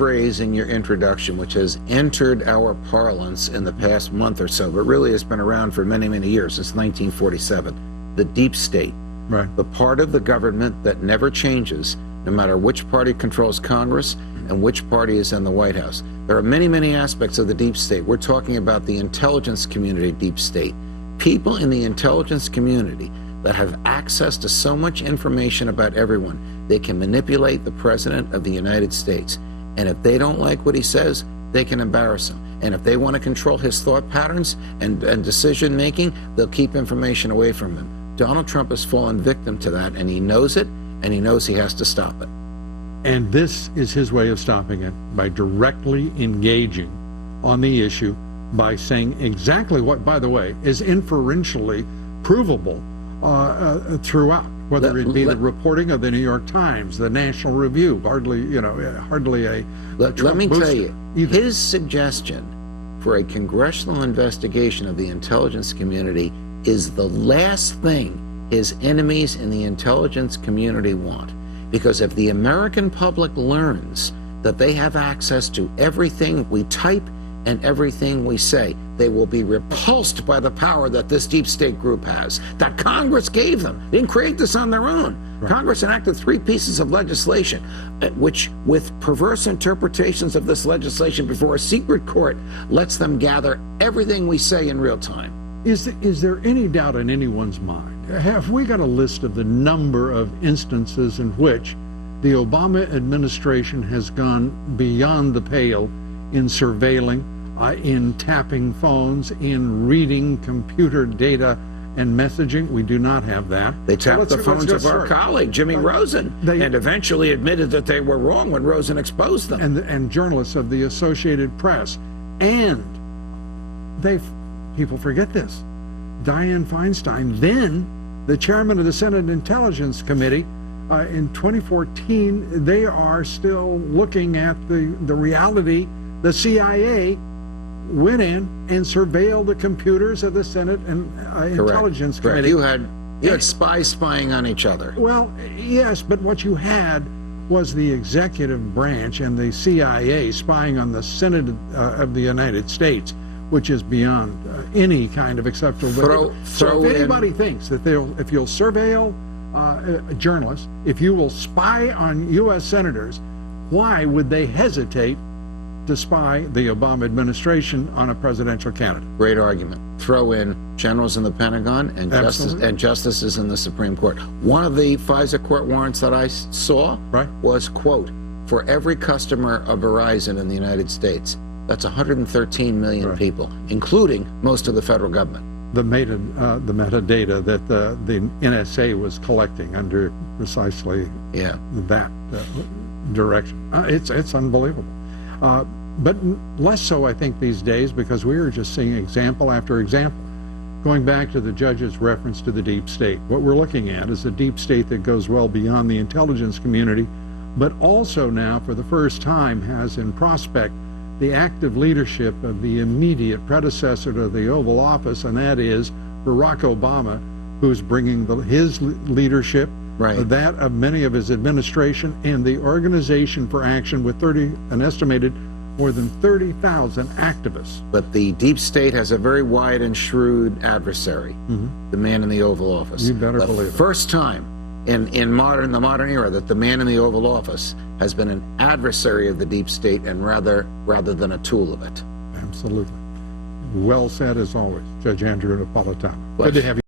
phrase in your introduction, which has entered our parlance in the past month or so, but really has been around for many, many years, since 1947, the deep state. Right. The part of the government that never changes, no matter which party controls Congress and which party is in the White House. There are many, many aspects of the deep state. We're talking about the intelligence community deep state. People in the intelligence community that have access to so much information about everyone, they can manipulate the President of the United States. And if they don't like what he says, they can embarrass him. And if they want to control his thought patterns and decision making, they'll keep information away from him. Donald Trump has fallen victim to that, and he knows it, and he knows he has to stop it. And this is his way of stopping it, by directly engaging on the issue, by saying exactly what, by the way, is inferentially provable throughout, whether it be the reporting of the New York Times, the National Review, hardly a let me tell you, either. His suggestion for a congressional investigation of the intelligence community is the last thing his enemies in the intelligence community want. Because if the American public learns that they have access to everything we type and everything we say, they will be repulsed by the power that this deep state group has, that Congress gave them. They didn't create this on their own. Right. Congress enacted 3 pieces of legislation, which, with perverse interpretations of this legislation before a secret court, lets them gather everything we say in real time. Is there any doubt in anyone's mind? Have we got a list of the number of instances in which the Obama administration has gone beyond the pale in surveilling, in tapping phones, in reading computer data and messaging? We do not have that. They tapped the phones of our colleague, Jimmy Rosen, and eventually admitted that they were wrong when Rosen exposed them. And journalists of the Associated Press. And people forget this. Dianne Feinstein, then the chairman of the Senate Intelligence Committee, in 2014, they are still looking at the reality. The CIA went in and surveilled the computers of the Senate and Intelligence Committee. You had spies spying on each other. Well, yes, but what you had was the executive branch and the CIA spying on the Senate of the United States, which is beyond any kind of acceptable. So if anybody thinks that if you'll surveil journalists, if you will spy on U.S. senators, why would they hesitate to spy the Obama administration on a presidential candidate? Great argument. Throw in generals in the Pentagon and justices in the Supreme Court. One of the FISA court warrants that I saw was, quote, for every customer of Verizon in the United States. That's 113 million people, including most of the federal government. The metadata that the NSA was collecting under precisely that direction. It's unbelievable. But less so, I think, these days, because we are just seeing example after example. Going back to the judge's reference to the deep state, what we're looking at is a deep state that goes well beyond the intelligence community, but also now, for the first time, has in prospect the active leadership of the immediate predecessor to the Oval Office, and that is Barack Obama, who's bringing his leadership, that of many of his administration, and the Organization for Action with an estimated more than 30,000 activists. But the deep state has a very wide and shrewd adversary, the man in the Oval Office. You better believe it. The first time in the modern era that the man in the Oval Office has been an adversary of the deep state and rather than a tool of it. Absolutely. Well said, as always, Judge Andrew Napolitano. Good to have you.